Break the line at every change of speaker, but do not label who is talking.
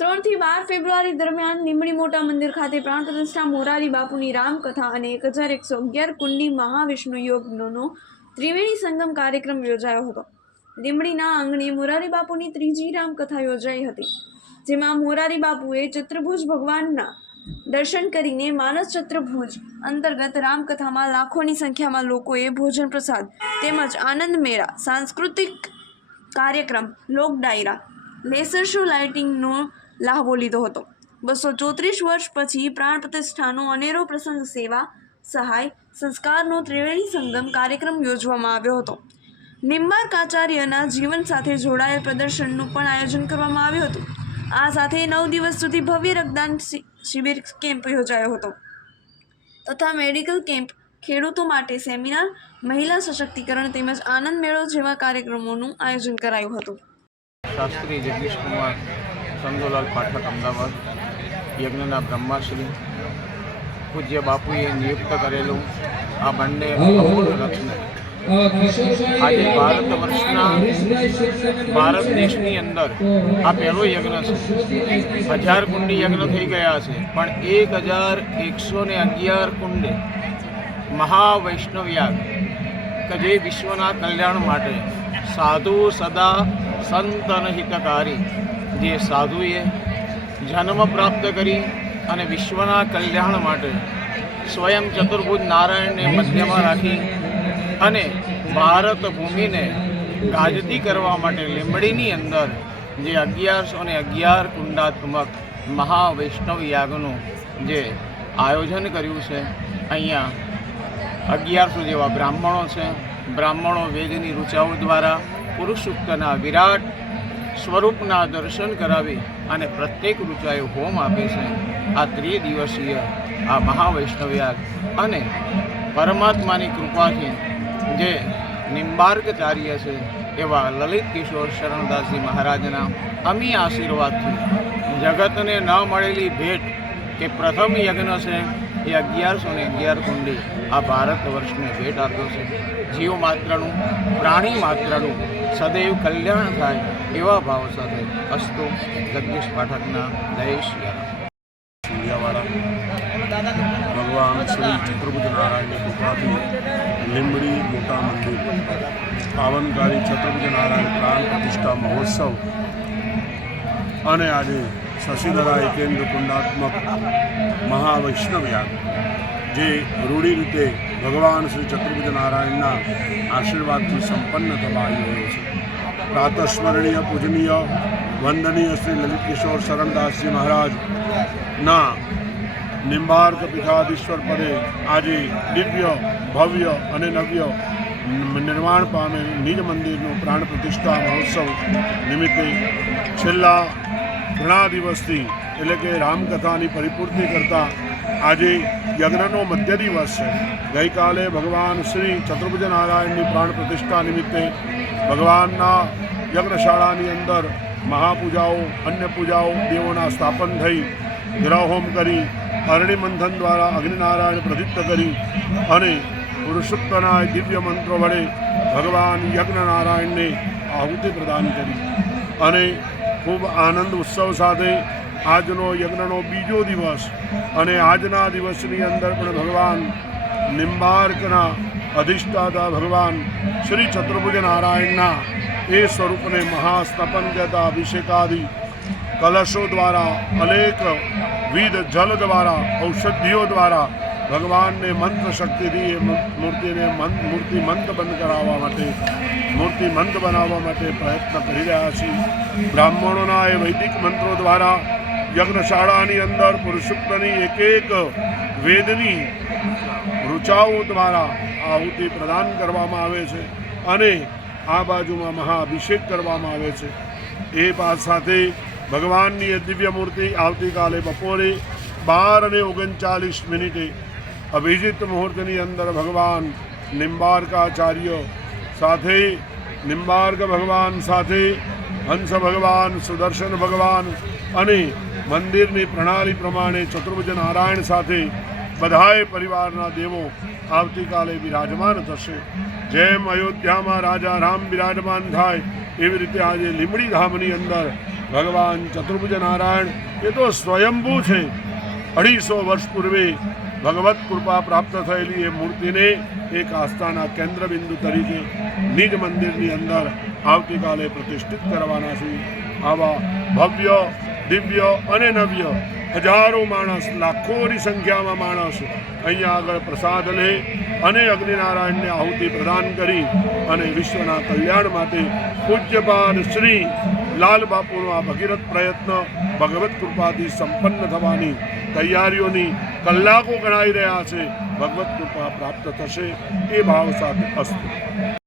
ત્રણથી બાર ફેબ્રુઆરી દરમિયાન લીંબડી મોટા મંદિર ખાતે પ્રાણ પ્રતિષ્ઠા મોરારી બાપુની રામકથા અને એક હજાર એકસો અગિયાર કુંડી મહાવિષ્ણુ યોગનો ત્રિવેણી સંગમ કાર્યક્રમ યોજાયો હતો. લીંબડીના આંગણે મોરારી બાપુની ત્રીજી રામકથા યોજાઈ હતી, જેમાં મોરારી બાપુએ ચત્રભુજ ભગવાનના દર્શન કરીને માનસ ચત્રભુજ અંતર્ગત રામકથામાં લાખોની સંખ્યામાં લોકોએ ભોજન પ્રસાદ તેમજ આનંદ મેળા, સાંસ્કૃતિક કાર્યક્રમ લોક ડાયરા લેસર શો લાઇટિંગનો લાહવો લીધો હતો. બસો ચોત્રીસ વર્ષ પછી પ્રાણ પ્રતિષ્ઠાનો અનેરો પ્રસંગ સેવા, સહાય, સંસ્કારનો ત્રિવેણી સંગમ કાર્યક્રમ યોજવામાં આવ્યો હતો. નિમ્બાર્ક આચાર્યના જીવન સાથે જોડાયેલ પ્રદર્શનનું પણ આયોજન કરવામાં આવ્યું હતું. આ સાથે નવ દિવસ સુધી ભવ્ય રક્તદાન શિબિર કેમ્પ યોજાયો હતો. તથા મેડિકલ કેમ્પ, ખેડૂતો માટે સેમિનાર, મહિલા સશક્તિકરણ તેમજ આનંદ મેળો જેવા કાર્યક્રમોનું આયોજન કરાયું હતું.
શાસ્ત્રી જગદીશ કુમાર ચંદુલાલ પાઠક અમદાવાદ. યજ્ઞના બ્રહ્માશ્રી પૂજ્ય બાપુએ નિયુક્ત કરેલું આ બંને રત્ન. આજે ભારત વર્ષના ભારત દેશની અંદર આ પહેલો યજ્ઞ છે. હજાર કુંડી યજ્ઞ થઈ ગયા છે પણ એક હજાર એકસો ને અગિયાર કુંડે મહાવૈષ્ણવયાગ કે જે વિશ્વના કલ્યાણ માટે સાધુ સદા સંતન હિતકારી જે સાધુએ જન્મ પ્રાપ્ત કરી અને વિશ્વના કલ્યાણ માટે સ્વયં ચતુર્ભુજ નારાયણને મધ્યમાં રાખી અને ભારત ભૂમિને ગાજતી કરવા માટે લીંબડીની અંદર જે અગિયારસો ને અગિયાર કુંડાત્મક મહાવૈષ્ણવ યાગનું જે આયોજન કર્યું છે, અહીંયા અગિયારસો જેવા બ્રાહ્મણો છે. બ્રાહ્મણો વેદની રૂચાઓ દ્વારા પુરુષ સૂક્તના વિરાટ સ્વરૂપના દર્શન કરાવી અને પ્રત્યેક ઋચાએ હોમ આપે છે. આ ત્રિદિવસીય, આ મહાવૈષ્ણવયાગ અને પરમાત્માની કૃપાથી જે નિંબાર્કચાર્ય છે એવા લલિત કિશોર શરણદાસજી મહારાજના અમી આશીર્વાદથી જગતને ન મળેલી ભેટ કે પ્રથમ યજ્ઞ છે એ અગિયારસો ને અગિયાર કુંડી આ ભારત વર્ષને ભેટ આપ્યો છે. જીવ માત્રનું, પ્રાણી માત્રનું સદૈવ કલ્યાણ થાય એવા ભાવ સાથે અસ્તુ જગદીશ પાઠકના જય
ભગવાન શ્રી ચતુર્ભુજ નારાયણની કૃપાથી લીંબડી મોટા મંદિર પાવનકારી ચતુર્ભુજ નારાયણ પ્રાણ પ્રતિષ્ઠા મહોત્સવ અને આજે શશિધરા એકેન્દ્ર કુંડાત્મક મહાવૈષ્ણવ જે રૂઢી રીતે ભગવાન શ્રી ચતુર્ભુજ નારાયણના આશીર્વાદથી સંપન્ન થવા આવી રહ્યો છે. પ્રાતસ્મરણીય, પૂજનીય, વંદનીય શ્રી લલિત કિશોર શરણદાસજી મહારાજના નિંબાર્ક પીઠાધીશ્વર પદે આજે દિવ્ય, ભવ્ય અને નવ્ય નિર્માણ પામે નિજ મંદિરનું પ્રાણ પ્રતિષ્ઠા મહોત્સવ નિમિત્તે છેલ્લા ઘણા દિવસથી એટલે કે રામકથાની પરિપૂર્તિ કરતા આજે યજ્ઞનો મધ્ય દિવસ છે. ગઈકાલે ભગવાન શ્રી ચતુર્ભુજ નારાયણની પ્રાણ પ્રતિષ્ઠા નિમિત્તે ભગવાનના યજ્ઞશાળાની અંદર મહાપૂજાઓ અન્ય પૂજાઓ દેવોના સ્થાપન થઈ ગ્રહોમ કરી અરણી મંથન દ્વારા અગ્નિનારાયણ પ્રદીપ્ત કરી અને પુરુષોત્તના દિવ્ય મંત્રો વડે ભગવાન યજ્ઞનારાયણને આહુતિ પ્રદાન કરી. અને ખૂબ આનંદ ઉત્સવ સાથે આજનો યજ્ઞનો બીજો દિવસ અને આજના દિવસની અંદર પણ ભગવાન નિંબાર્કના અધિષ્ઠાતા ભગવાન શ્રી ચતુર્ભુજ નારાયણના એ સ્વરૂપને મહાસ્તપન કહેતા અભિષેકાદિ કલશો દ્વારા, અનેક વિધ જલ દ્વારા, ઔષધિઓ દ્વારા ભગવાનને મંત્ર શક્તિથી એ મૂર્તિને મૂર્તિ મંત બંધ કરાવવા માટે મૂર્તિ મંત બનાવવા માટે પ્રયત્ન કરી રહ્યા છીએ. બ્રાહ્મણોના એ વૈદિક મંત્રો દ્વારા યજ્ઞશાળાની અંદર પુરુષોત્તની એક એક વેદની ઋચાઓ દ્વારા આહુતિ પ્રદાન કરવામાં આવે છે અને આ બાજુમાં મહાઅભિષેક કરવામાં આવે છે. એ સાથે ભગવાનની એ દિવ્ય મૂર્તિ આવતીકાલે બપોરે બાર અને ઓગણચાલીસ મિનિટે અભિજીત મુહૂર્તની અંદર ભગવાન નિંબાર્કાચાર્ય સાથે, નિંબાર્ક ભગવાન સાથે, હંસ ભગવાન, સુદર્શન ભગવાન અને મંદિરની પ્રણાલી પ્રમાણે ચતુર્ભુજ નારાયણ સાથે બધાએ પરિવારના દેવો આવતીકાલે બિરાજમાન થશે. જેમ અયોધ્યામાં રાજા રામ બિરાજમાન થાય, એવી રીતે આજે લીમડી ધામની અંદર ભગવાન ચતુર્ભુજ નારાયણ એ તો સ્વયંભૂ છે. અઢીસો વર્ષ પૂર્વે ભગવત કૃપા પ્રાપ્ત થયેલી એ મૂર્તિને એક આસ્થાના કેન્દ્ર બિંદુ તરીકે નિજ મંદિરની અંદર આવતીકાલે પ્રતિષ્ઠિત કરવાના છે આવા ભવ્ય, દિવ્ય અને નવ્ય હજારો માણસ, લાખોની સંખ્યામાં માણસ અહીંયા આગળ પ્રસાદ લે અને અગ્નિનારાયણને આહુતિ પ્રદાન કરી અને વિશ્વના કલ્યાણ માટે પૂજ્યપાદ શ્રી લાલ બાપુનો આ ભગીરથ પ્રયત્ન ભગવત કૃપાથી સંપન્ન થવાની તૈયારીઓની કલાકો ગણાઈ રહ્યા છે. ભગવત કૃપા પ્રાપ્ત થશે એ ભાવ સાથે અસ્તુ.